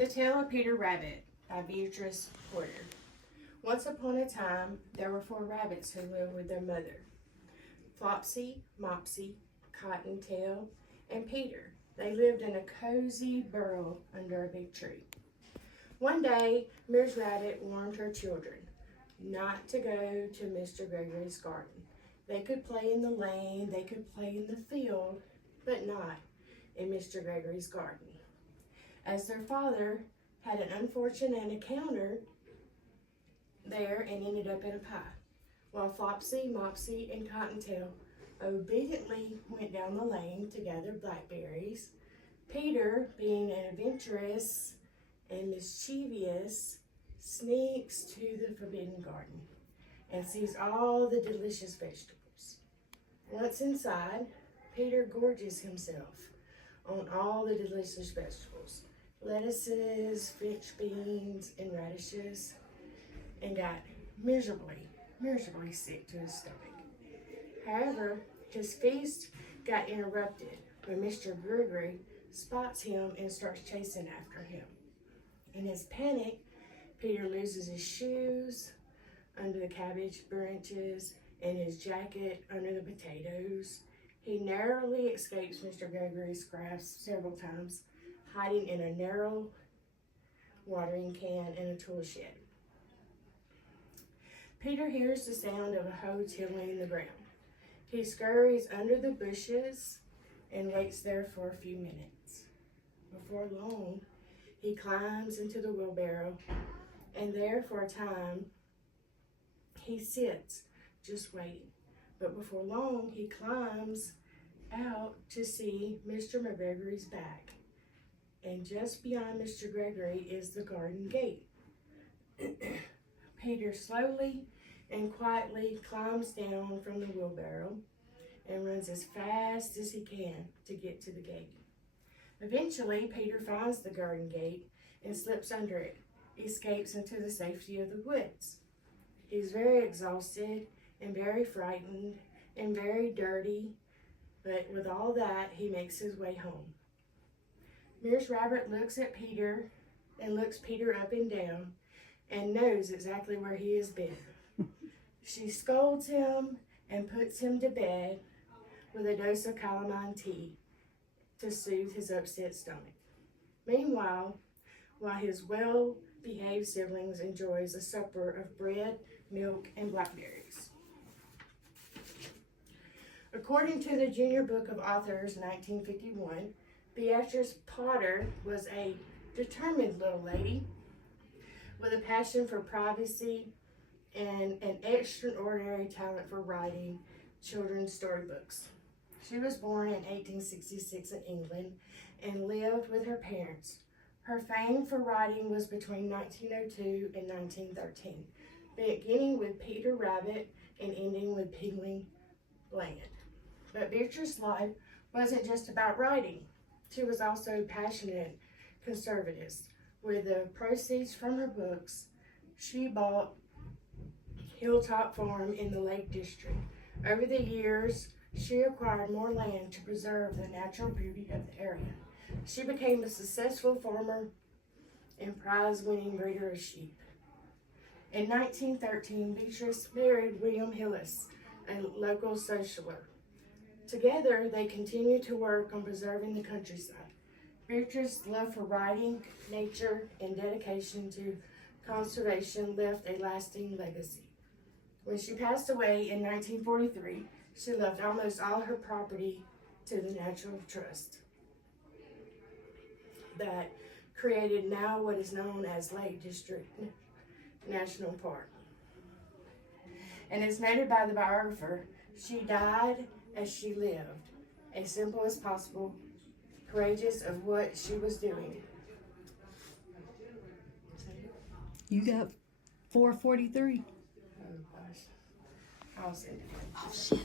The Tale of Peter Rabbit by Beatrice Porter. Once upon a time, there were 4 rabbits who lived with their mother. Flopsy, Mopsy, Cottontail, and Peter. They lived in a cozy burrow under a big tree. One day, Ms. Rabbit warned her children not to go to Mr. Gregory's garden. They could play in the lane, they could play in the field, but not in Mr. Gregory's garden, as their father had an unfortunate encounter there and ended up in a pie, while Flopsy, Mopsy, and Cottontail obediently went down the lane to gather blackberries. Peter, being an adventurous and mischievous, sneaks to the forbidden garden and sees all the delicious vegetables. Once inside, Peter gorges himself on all the delicious vegetables, lettuces, French beans, and radishes, and got miserably sick to his stomach. However, his feast got interrupted when Mr. Gregory spots him and starts chasing after him. In his panic, Peter loses his shoes under the cabbage branches and his jacket under the potatoes. He narrowly escapes Mr. Gregory's grasp several times, hiding in a narrow watering can in a tool shed. Peter hears the sound of a hoe tilling the ground. He scurries under the bushes and waits there for a few minutes. Before long, he climbs into the wheelbarrow, and there for a time, he sits, just waiting. But before long, he climbs out to see Mr. McGregory's back. And just beyond Mr. Gregory is the garden gate. Peter slowly and quietly climbs down from the wheelbarrow and runs as fast as he can to get to the gate. Eventually, Peter finds the garden gate and slips under it, escapes into the safety of the woods. He's very exhausted and very frightened and very dirty, but with all that, he makes his way home. Ms. Rabbit looks at Peter and looks Peter up and down and knows exactly where he has been. She scolds him and puts him to bed with a dose of calamine tea to soothe his upset stomach. Meanwhile, while his well-behaved siblings enjoys a supper of bread, milk, and blackberries. According to the Junior Book of Authors, 1951, Beatrice Porter was a determined little lady with a passion for privacy and an extraordinary talent for writing children's storybooks. She was born in 1866 in England and lived with her parents. Her fame for writing was between 1902 and 1913, beginning with Peter Rabbit and ending with Pigling Bland. But Beatrice's life wasn't just about writing. She was also passionate conservative. With the proceeds from her books, she bought Hilltop Farm in the Lake District. Over the years, she acquired more land to preserve the natural beauty of the area. She became a successful farmer and prize-winning breeder of sheep. In 1913, Beatrice married William Hillis, a local socialist. Together, they continued to work on preserving the countryside. Beatrice's love for writing, nature, and dedication to conservation left a lasting legacy. When she passed away in 1943, she left almost all her property to the Natural Trust that created now what is known as Lake District National Park. And as noted by the biographer, she died as she lived, as simple as possible, courageous of what she was doing. You got 443. Oh gosh, I'll send it. Oh shit.